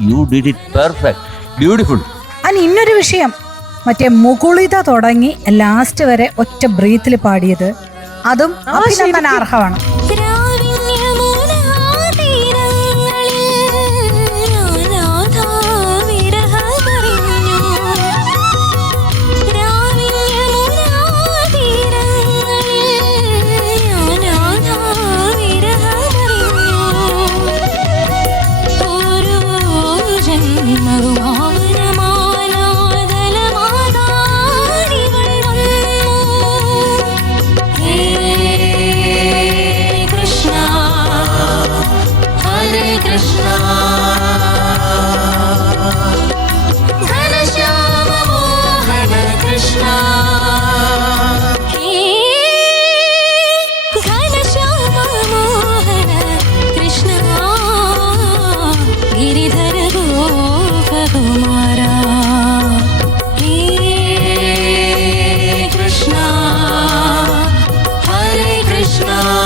U did it perfect, beautiful. അനി ഇന്നൊരു വിഷയം, മറ്റേ മുകുളിത തുടങ്ങി ലാസ്റ്റ് വരെ ഒറ്റ ബ്രീത്തിൽ പാടിയത് അതും അഭിനന്ദനാർഹമാണ്. Krishna